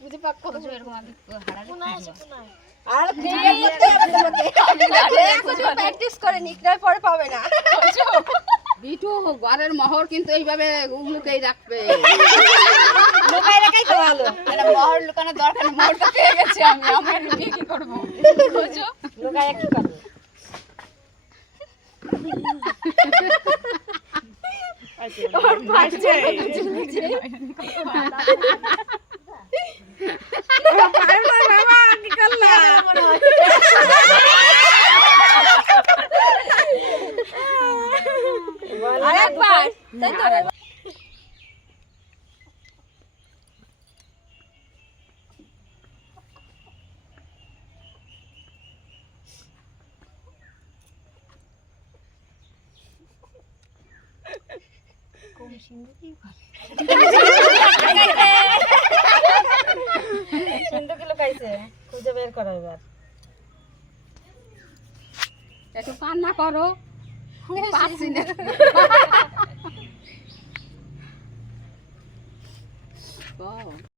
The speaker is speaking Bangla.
বুঝে পাক করো এরকম আমি হারালে কোনায় আছে কোনায় আর ফিঙ্গার করতে হবে তোমাকে এখন প্র্যাকটিস করে নিকনার পরে পাবে না বিটু ঘরের মোহর কিন্তু এইভাবে লুকিয়ে রাখবে লুকাই রাখাই তো ভালো আরে মোহর লুকানোর দরকার নেই, মোহর তো পেয়ে গেছি আমি, আমার বিয়ে কি করবো বুঝছো? লুকাই কি করবে ওর পাশে বাবা কি করলা আরেকবার তাই তো সিন্ধু কি লুকাইছে খুঁজে বের করো এবার একটু কান্না করো পাচ্ছি না